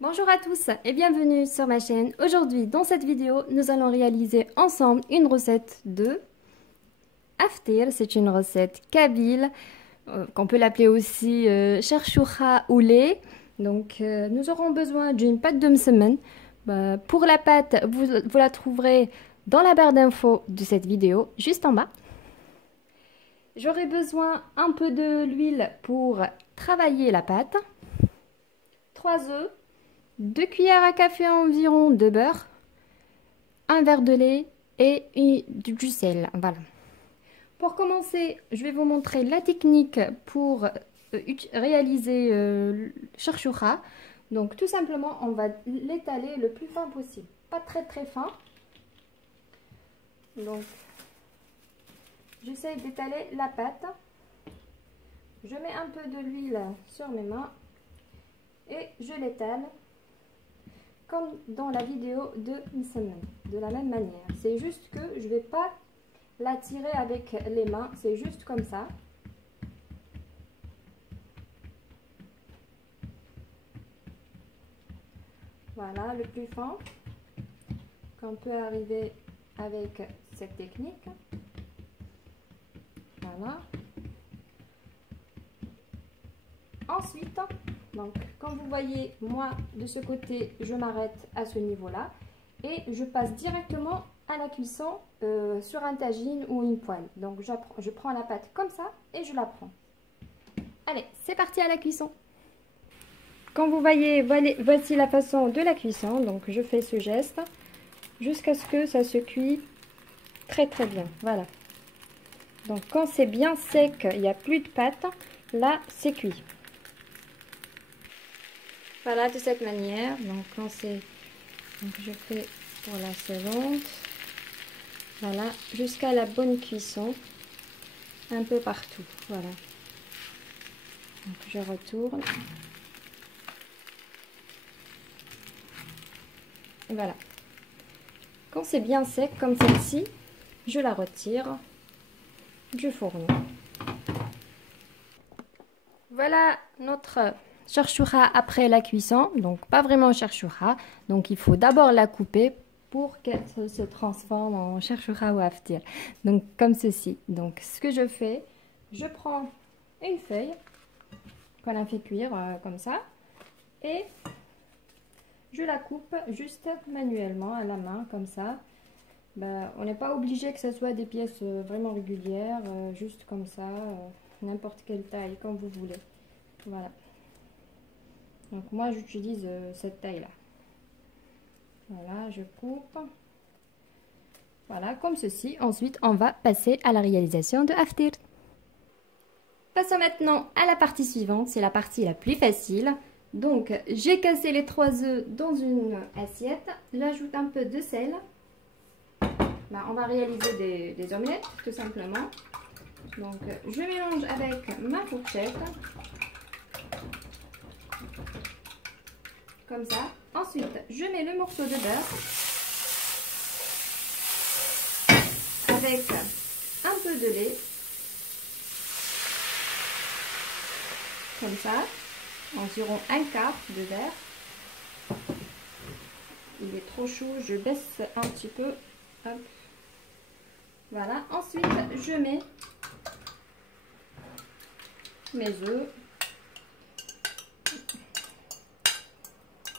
Bonjour à tous et bienvenue sur ma chaîne. Aujourd'hui, dans cette vidéo, nous allons réaliser ensemble une recette de aftir. C'est une recette kabyle, qu'on peut l'appeler aussi cherchoucha ou lait. Donc, nous aurons besoin d'une pâte de msemen. Pour la pâte, vous la trouverez dans la barre d'infos de cette vidéo, juste en bas. J'aurai besoin un peu de l'huile pour travailler la pâte, 3 œufs, 2 cuillères à café environ de beurre, un verre de lait et du sel. Voilà. Pour commencer, je vais vous montrer la technique pour réaliser cherchoucha. Donc tout simplement, on va l'étaler le plus fin possible. Pas très très fin. Donc j'essaye d'étaler la pâte. Je mets un peu de l'huile sur mes mains et je l'étale comme dans la vidéo de msemen, de la même manière. C'est juste que je ne vais pas la tirer avec les mains, c'est juste comme ça. Voilà, le plus fin qu'on peut arriver avec cette technique. Voilà. Ensuite, donc, comme vous voyez, moi, de ce côté, je m'arrête à ce niveau-là et je passe directement à la cuisson sur un tagine ou une poêle. Donc, je prends la pâte comme ça et je la prends. Allez, c'est parti à la cuisson. Comme vous voyez, voici la façon de la cuisson. Donc, je fais ce geste jusqu'à ce que ça se cuit très très bien. Voilà. Donc, quand c'est bien sec, il n'y a plus de pâte, là, c'est cuit. Voilà, de cette manière. Donc, quand c'est... Donc, je fais pour la seconde. Voilà, jusqu'à la bonne cuisson. Un peu partout. Voilà. Donc, je retourne. Et voilà. Quand c'est bien sec, comme celle-ci, je la retire du fourneau. Voilà notre cherchoucha après la cuisson, donc pas vraiment cherchoucha, donc il faut d'abord la couper pour qu'elle se transforme en cherchoucha ou aftir. Donc comme ceci. Donc ce que je fais, je prends une feuille qu'on a fait cuire comme ça et je la coupe juste manuellement à la main comme ça. On n'est pas obligé que ce soit des pièces vraiment régulières, juste comme ça, n'importe quelle taille comme vous voulez. Voilà. Donc moi j'utilise cette taille là. Voilà, je coupe. Voilà, comme ceci. Ensuite, on va passer à la réalisation de aftir. Passons maintenant à la partie suivante. C'est la partie la plus facile. Donc, j'ai cassé les 3 œufs dans une assiette. J'ajoute un peu de sel. On va réaliser des omelettes, tout simplement. Donc, je mélange avec ma fourchette. Comme ça. Ensuite, je mets le morceau de beurre avec un peu de lait. Comme ça. Environ un quart de verre. Il est trop chaud, je baisse un petit peu. Hop. Voilà. Ensuite, je mets mes œufs.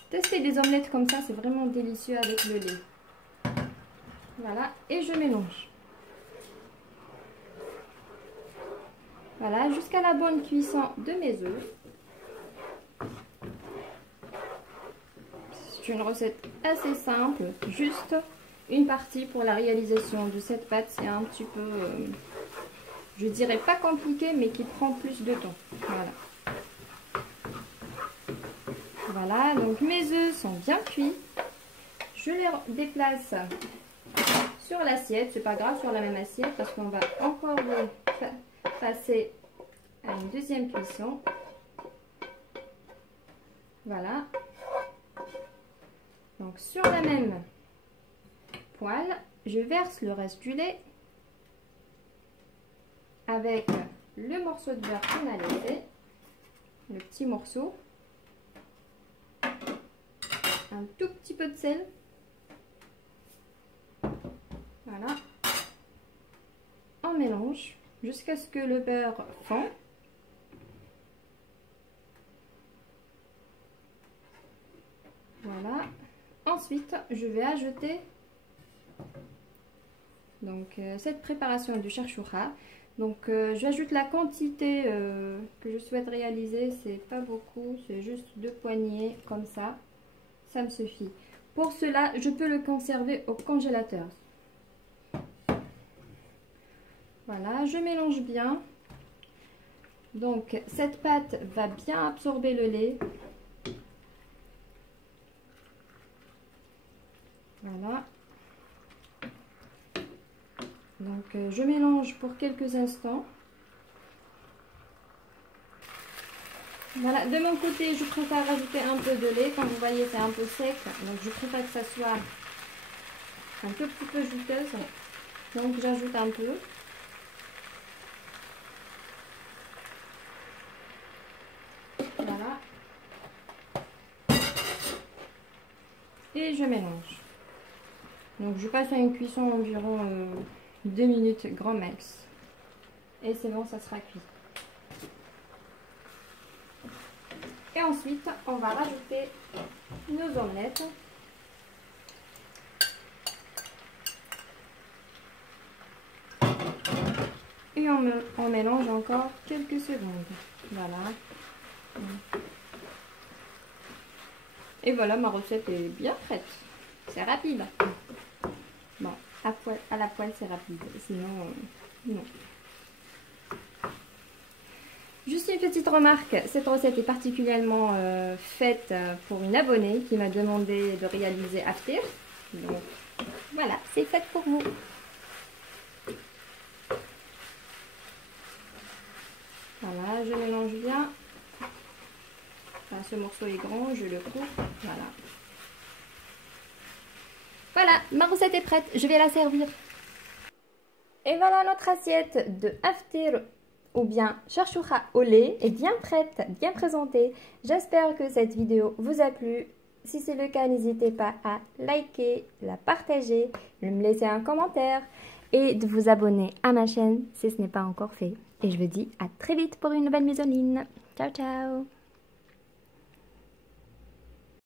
Tester des omelettes comme ça, c'est vraiment délicieux avec le lait. Voilà, et je mélange. Voilà, jusqu'à la bonne cuisson de mes œufs. C'est une recette assez simple, juste une partie pour la réalisation de cette pâte. C'est un petit peu, je dirais pas compliqué, mais qui prend plus de temps. Voilà. Voilà, donc mes œufs sont bien cuits. Je les déplace sur l'assiette, c'est pas grave, sur la même assiette, parce qu'on va encore passer à une deuxième cuisson. Voilà. Donc sur la même poêle, je verse le reste du lait avec le morceau de beurre qu'on a laissé, le petit morceau. un tout petit peu de sel. Voilà. On mélange jusqu'à ce que le beurre fond. Voilà. Ensuite, je vais ajouter donc cette préparation du charchoura. Donc j'ajoute la quantité que je souhaite réaliser, c'est pas beaucoup, c'est juste 2 poignées comme ça me suffit. Pour cela, je peux le conserver au congélateur. Voilà, je mélange bien. Donc cette pâte va bien absorber le lait. Voilà. Donc je mélange pour quelques instants. Voilà, de mon côté, je préfère rajouter un peu de lait. Comme vous voyez, c'est un peu sec. Donc je préfère que ça soit un tout petit peu juteuse. Donc j'ajoute un peu. Voilà. Et je mélange. Donc je passe à une cuisson environ 2 minutes grand max. Et c'est bon, ça sera cuit. Et ensuite, on va rajouter nos omelettes. Et on mélange encore quelques secondes. Voilà. Et voilà, ma recette est bien prête. C'est rapide. Bon, à la poêle, c'est rapide. Sinon, non. Juste une petite remarque, cette recette est particulièrement faite pour une abonnée qui m'a demandé de réaliser after. Donc voilà, c'est fait pour vous. Voilà, je mélange bien. Enfin, ce morceau est grand, je le coupe. Voilà. Voilà, ma recette est prête, je vais la servir. Et voilà, notre assiette de after ou bien charchoura au lait est bien prête, bien présentée. J'espère que cette vidéo vous a plu. Si c'est le cas, n'hésitez pas à liker, la partager, de me laisser un commentaire et de vous abonner à ma chaîne si ce n'est pas encore fait. Et je vous dis à très vite pour une nouvelle mise en ligne. Ciao, ciao!